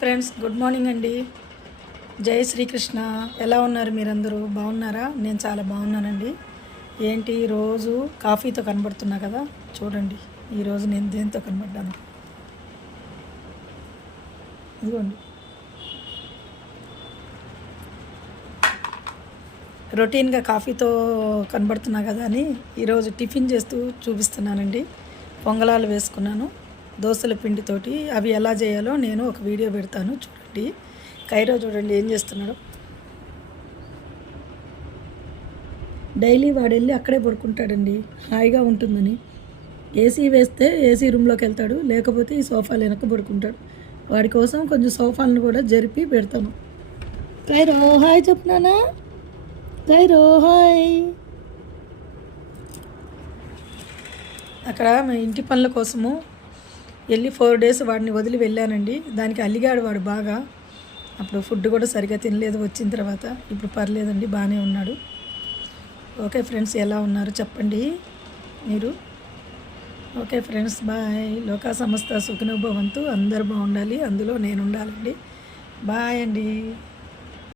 Friends good morning అండి. జై శ్రీకృష్ణ. ఎలా ఉన్నారు మీరందరూ? బాగున్నారా? నేను చాలా బాగున్నానండి. ఏంటి రోజు కాఫీతో కనబడుతున్నా కదా, చూడండి ఈరోజు నేను దేంతో కనబడ్డాను. ఇదిగోండి, రొటీన్గా కాఫీతో కనబడుతున్నా కదా అని ఈరోజు టిఫిన్ చేస్తూ చూపిస్తున్నానండి. పొంగలాలు వేసుకున్నాను దోశల పిండితోటి. అవి ఎలా చేయాలో నేను ఒక వీడియో పెడతాను, చూడండి. కైరో చూడండి ఏం చేస్తున్నాడు. డైలీ వాడెళ్ళి అక్కడే పడుకుంటాడండి, హాయిగా ఉంటుందని. ఏసీ వేస్తే ఏసీ రూమ్లోకి వెళ్తాడు, లేకపోతే ఈ సోఫాలు వెనక పడుకుంటాడు. వాడి కోసం కొంచెం సోఫాలను కూడా జరిపి పెడతాను. కైరో హాయ్ చెప్తున్నానా? Cairo hi. అక్కడ మా ఇంటి పనుల కోసము వెళ్ళి 4 days వాడిని వదిలి వెళ్ళానండి. దానికి అలిగాడు వాడు బాగా. అప్పుడు ఫుడ్ కూడా సరిగా తినలేదు వచ్చిన తర్వాత. ఇప్పుడు పర్లేదండి, బాగానే ఉన్నాడు. ఓకే ఫ్రెండ్స్, ఎలా ఉన్నారు చెప్పండి మీరు. Okay friends, bye. లోకా సమస్త సుఖినో భవంతు. అందరూ బాగుండాలి, అందులో నేను ఉండాలండి. బాయ్ అండి.